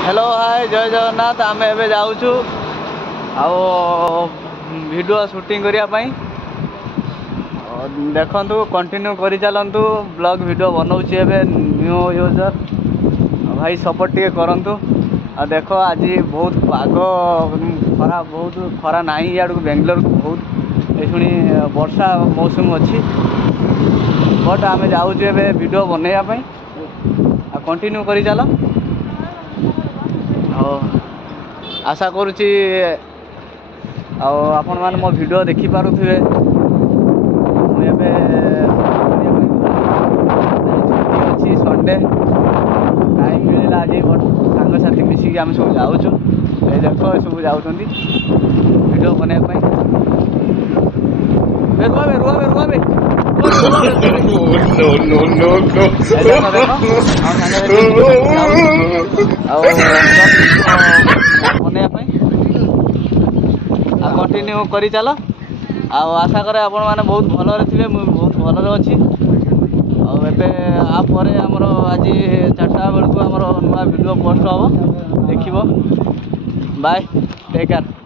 Hello hi जय जगन्नाथ आम एबे जाऊँ वीडियो शूटिंग करने देखु कंटिन्यू कर चलतु ब्लॉग वीडियो बनाऊँच न्यू यूजर भाई सपोर्ट टे करंतु आ देख आज बहुत पाग खरा बहुत खरा ना इड़ बेंगलोर को बहुत ये वर्षा मौसम अच्छी बट आम जाऊँ वीडियो बनवाई कंटिन्यू कर चल आशा करुच्ची आपण मैंने मो वीडियो देखी पारुथिबे अच्छी संडे टाइम मिलला आज सांग साथी मिसिक आम सब जाऊँ देख सब जाऊँ वीडियो बनवाई रुआबे रुआबे रुआबे कंटिन्यू कर चल आशा करे आपण मैंने बहुत भल थे बहुत भल अच्छी आपर आमर आज 4टा बेलू आम नुआ वीडियो पोस्ट हम देख बाय टेक केयर।